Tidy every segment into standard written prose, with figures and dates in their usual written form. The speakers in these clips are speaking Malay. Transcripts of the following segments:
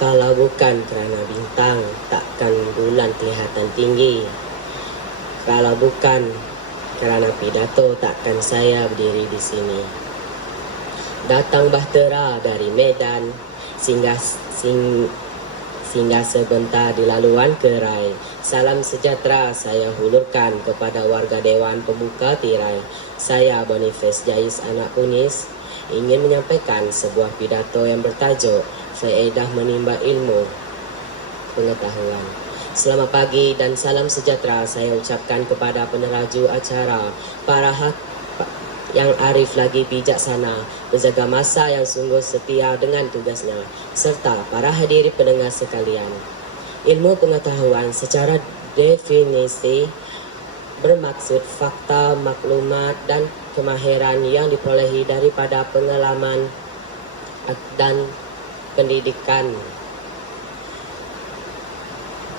Kalau bukan kerana bintang, takkan bulan kelihatan tinggi. Kalau bukan kerana pidato, takkan saya berdiri di sini. Datang bahtera dari Medan, singgah sebentar di laluan Kerai. Salam sejahtera saya hulurkan kepada warga Dewan Pembuka Tirai. Saya Boniface Jais Anak Kunis ingin menyampaikan sebuah pidato yang bertajuk Faedah Menimba Ilmu Pengetahuan. Selamat pagi dan salam sejahtera saya ucapkan kepada peneraju acara, para yang arif lagi bijaksana, menjaga masa yang sungguh setia dengan tugasnya, serta para hadirin pendengar sekalian. Ilmu pengetahuan secara definisi bermaksud fakta, maklumat dan kemahiran yang diperolehi daripada pengalaman dan pendidikan.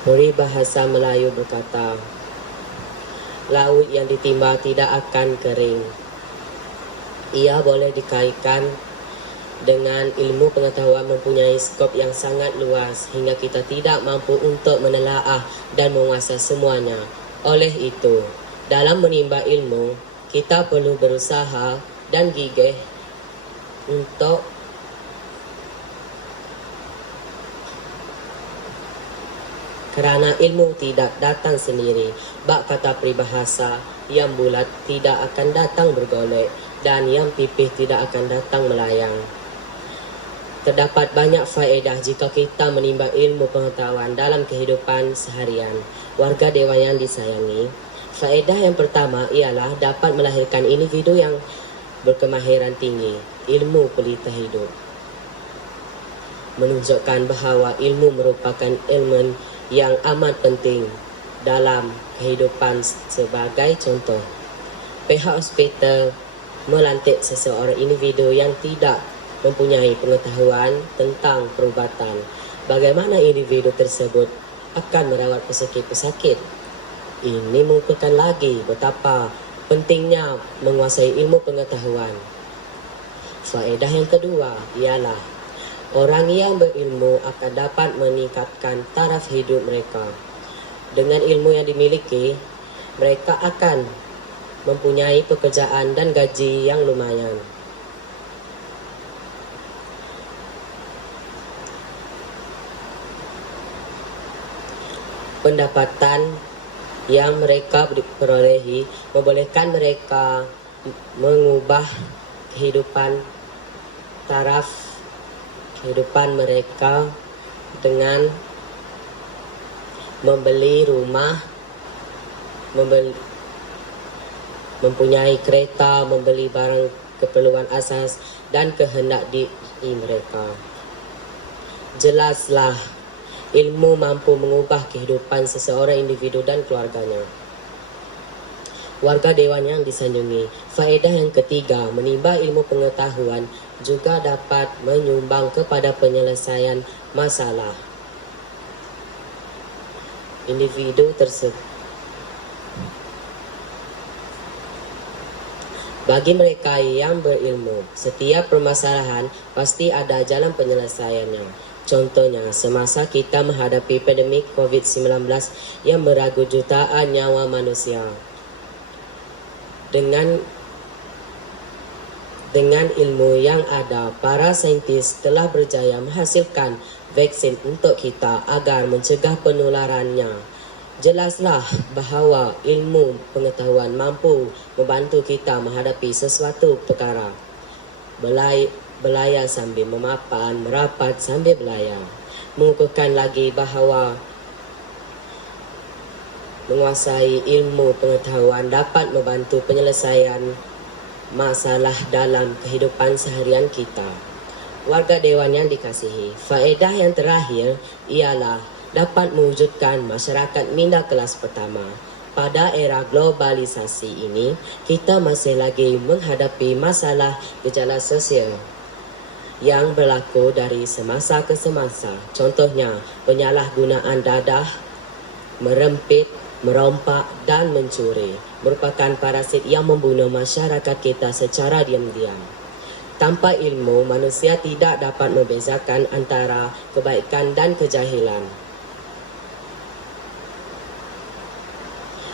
Peribahasa Melayu berkata, laut yang ditimba tidak akan kering. Ia boleh dikaitkan dengan ilmu pengetahuan mempunyai skop yang sangat luas hingga kita tidak mampu untuk menelaah dan menguasai semuanya. Oleh itu, dalam menimba ilmu, kita perlu berusaha dan gigih untuk kerana ilmu tidak datang sendiri. Bak kata peribahasa, yang bulat tidak akan datang bergolek dan yang pipih tidak akan datang melayang. Terdapat banyak faedah jika kita menimba ilmu pengetahuan dalam kehidupan seharian. Warga Dewan yang disayangi, faedah yang pertama ialah dapat melahirkan individu yang berkemahiran tinggi. Ilmu pelita hidup menunjukkan bahawa ilmu merupakan elemen yang amat penting dalam kehidupan. Sebagai contoh, pihak hospital melantik seseorang individu yang tidak mempunyai pengetahuan tentang perubatan. Bagaimana individu tersebut akan merawat pesakit-pesakit? Ini mengukuhkan lagi betapa pentingnya menguasai ilmu pengetahuan. Faedah yang kedua ialah orang yang berilmu akan dapat meningkatkan taraf hidup mereka. Dengan ilmu yang dimiliki, mereka akan mempunyai pekerjaan dan gaji yang lumayan. Pendapatan yang mereka perolehi membolehkan mereka mengubah taraf kehidupan mereka dengan membeli rumah, mempunyai kereta, membeli barang keperluan asas dan kehendak diri mereka. Jelaslah, ilmu mampu mengubah kehidupan seseorang individu dan keluarganya. Warga Dewan yang disanjungi, faedah yang ketiga, menimba ilmu pengetahuan juga dapat menyumbang kepada penyelesaian masalah individu tersebut. Bagi mereka yang berilmu, setiap permasalahan pasti ada jalan penyelesaiannya. Contohnya, semasa kita menghadapi pandemik COVID-19 yang meragut jutaan nyawa manusia. Dengan ilmu yang ada, para saintis telah berjaya menghasilkan vaksin untuk kita agar mencegah penularannya. Jelaslah bahawa ilmu pengetahuan mampu membantu kita menghadapi sesuatu perkara. Belayar sambil memapan, merapat sambil belayar. Mengukuhkan lagi bahawa menguasai ilmu pengetahuan dapat membantu penyelesaian masalah dalam kehidupan seharian kita. Warga Dewan yang dikasihi, faedah yang terakhir ialah dapat mewujudkan masyarakat minda kelas pertama. Pada era globalisasi ini, kita masih lagi menghadapi masalah gejala sosial yang berlaku dari semasa ke semasa. Contohnya, penyalahgunaan dadah, merempit, merompak dan mencuri merupakan parasit yang membunuh masyarakat kita secara diam-diam. Tanpa ilmu, manusia tidak dapat membezakan antara kebaikan dan kejahilan.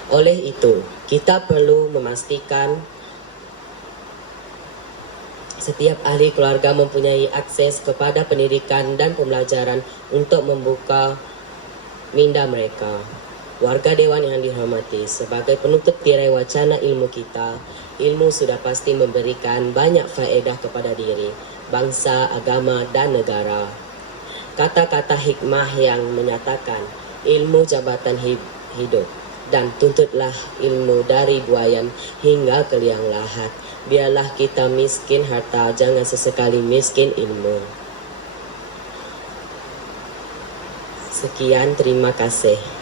Oleh itu, kita perlu memastikan setiap ahli keluarga mempunyai akses kepada pendidikan dan pembelajaran untuk membuka minda mereka. Warga Dewan yang dihormati, sebagai penutup tirai wacana ilmu kita, ilmu sudah pasti memberikan banyak faedah kepada diri, bangsa, agama, dan negara. Kata-kata hikmah yang menyatakan ilmu jabatan hidup, dan tuntutlah ilmu dari buayan hingga ke liang lahat. Biarlah kita miskin harta, jangan sesekali miskin ilmu. Sekian, terima kasih.